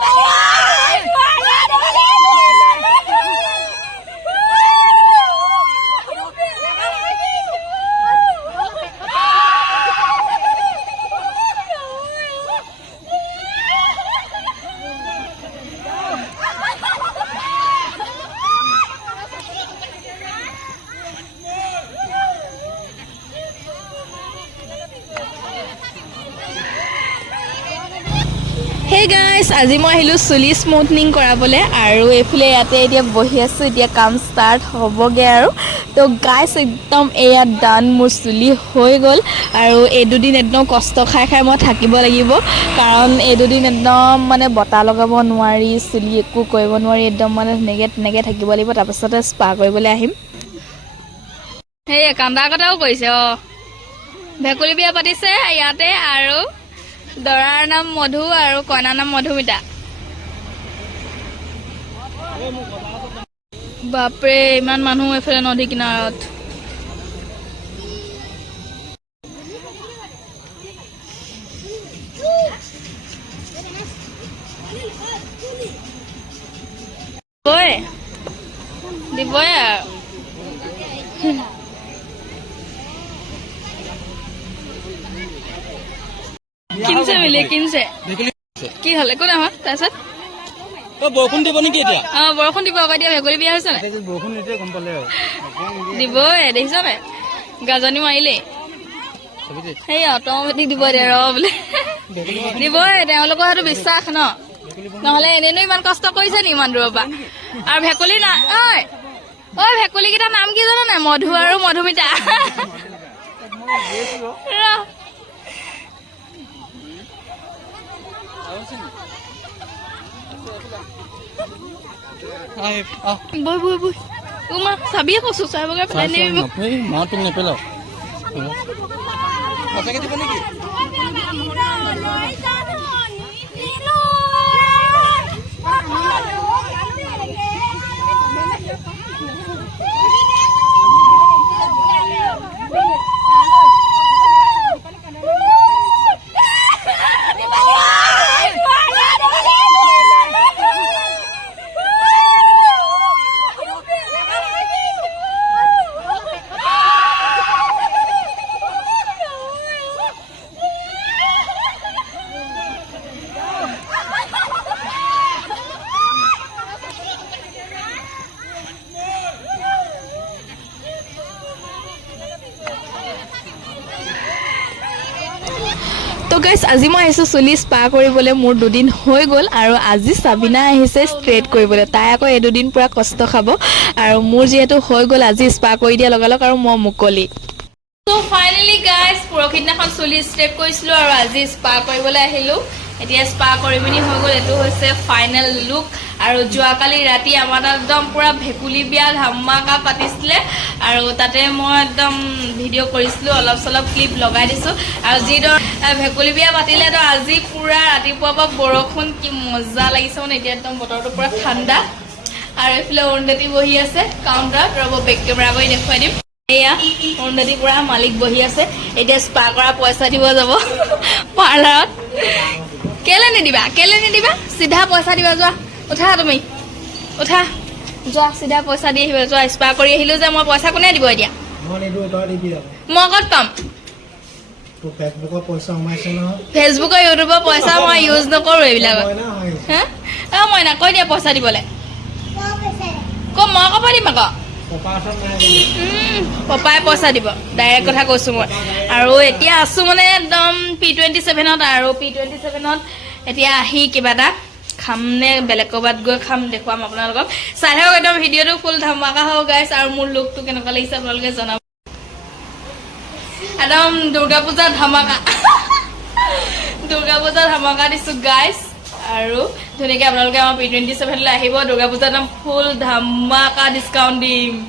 Bye-bye. হে গাইছ আজি মই আহিলোঁ চুলি স্মুথনিং কৰাবলৈ আৰু এইফালে ইয়াতে এতিয়া বহি আছোঁ এতিয়া কাম ষ্টাৰ্ট হ'বগৈ আৰু। তো গাইছ একদম এয়া ডান মোৰ চুলি হৈ গ'ল আৰু এই দুদিন একদম কষ্ট খাই খাই মই থাকিব লাগিব। কাৰণ এই দুদিন একদম মানে বতাহ লগাব নোৱাৰি চুলি একো কৰিব নোৱাৰি একদম মানে তেনেকৈ তেনেকৈ থাকিব লাগিব। তাৰপিছতে স্পা কৰিবলৈ আহিম। সেই কান্দা কথাও কৰিছে অঁ। ভেকুলী বিয়া পাতিছে ইয়াতে আৰু দৰাৰ নাম মধু আৰু কইনাৰ নাম মধুমিতা। বাপৰে ইমান মানুহ এইফালে নদী কিনাৰত। দিবই। আৰু। কিনছে মিলি কিনছে। কি হ'ল? একো নহয় তাৰপিছত? অ বৰষুণ দিব নেকি এতিয়া? অ বৰষুণ দিব আকৌ এতিয়া ভেকুলী বিয়া হৈছে নাই? বৰষুণ নিদিয়ে গম পালে আৰু। দিবই দেখিছ নাই? গাজনি মাৰিলেই। সেই অট'মেটিক দিব দে ৰ বোলে। দিবই তেওঁলোকৰ সেইটো বিশ্বাস ন? নহলে এনেনো ইমান কষ্ট কৰিছে নি ইমান দূৰৰ পৰা? আৰু ভেকুলী না ঐ ঐ ভেকুলী কেইটা নাম কি জানো নাই মধু আৰু মধুমিতা। ৰ বৈ বৈ বৈ উমা চাবিয়ে কৈছো চাই বগাই পেলাই নিবি মাত তুমি নেপেলাও সঁচাকে দিব নেকি গাইছ আজি মই আহিছোঁ চুলি স্পা কৰিবলৈ মোৰ দুদিন হৈ গ'ল আৰু আজি চাবিনা আহিছে ষ্ট্ৰেট কৰিবলৈ। তাই আকৌ এই দুদিন পূৰা কষ্ট খাব আৰু মোৰ যিহেতু হৈ গ'ল আজি স্পা কৰি দিয়া লগালগ আৰু মই মুকলি। ত' ফাইনেলি গাইজ পৰহি দিনাখন চুলি ষ্ট্ৰেট কৰিছিলোঁ আৰু আজি স্পা কৰিবলৈ আহিলোঁ। এতিয়া স্পা কৰি পিনি হৈ গ'ল, এইটো হৈছে ফাইনেল লুক আৰু যোৱাকালি ৰাতি আমাৰ তাত একদম পূৰা ভেকুলী বিয়া ধামাকা পাতিছিলে। আৰু তাতে মই একদম ভিডিঅ' কৰিছিলোঁ, অলপ চলপ ক্লিপ লগাই দিছোঁ। আৰু যিদৰে ভেকুলী বিয়া পাতিলে তো আজি পূৰা ৰাতিপুৱাৰ পৰা বৰষুণ, কি মজা লাগিছে মানে এতিয়া একদম বতৰটো পূৰা ঠাণ্ডা। আৰু এইফালে অৰুণদতী বহি আছে কাউণ্টাৰত ৰ'ব বেক কেমেৰা কৰি দেখুৱাই দিম। এয়া অৰুণদতী পৰা মালিক বহি আছে। এতিয়া স্পা কৰা পইচা দিব যাব পাৰ্লাৰত কেলে নিদিবা? কেলে নিদিবা? চিধা পইচা দিবা যোৱা। উঠা তুমি। উঠা। যোৱা চিধা পইচা দি আহিবা যোৱা। স্পা কৰি আহিলো যে মই পইচা কোনে দিব এতিয়া? মই ক'ত পাম? ফেচবুকৰ ইউটিউবৰ পইচা মই ইউজ নকৰোঁ হয় হা অ মইনা কৈ দিয়া পইচা দিবলৈ। ক মই ক'ব দিম আকৌ। পপাই পইচা দিব। ডাইৰেক্ট কথা কৈছোঁ মই। আৰু এতিয়া আছোঁ মানে একদম পি টুৱেণ্টি ছেভেনত আৰু পি টুৱেণ্টি ছেভেনত এতিয়া আহি কিবা এটা খাম নে বেলেগ ক'ৰবাত গৈ খাম দেখুৱাম আপোনালোকক। চাই থাকক একদম ভিডিঅ'টো ফুল ধামাকা হ'ব গাইছ আৰু মোৰ লুকটো কেনেকুৱা লাগিছে আপোনালোকে জনাব। একদম দুৰ্গা পূজা ধামাকা। দুৰ্গা পূজা ধামাকা দিছোঁ গাইছ আৰু ধুনীয়াকৈ আপোনালোকে আমাৰ পি টুৱেণ্টি ছেভেনলৈ আহিব দুৰ্গা পূজা একদম ফুল ধামাকা ডিছকাউণ্ট দিম।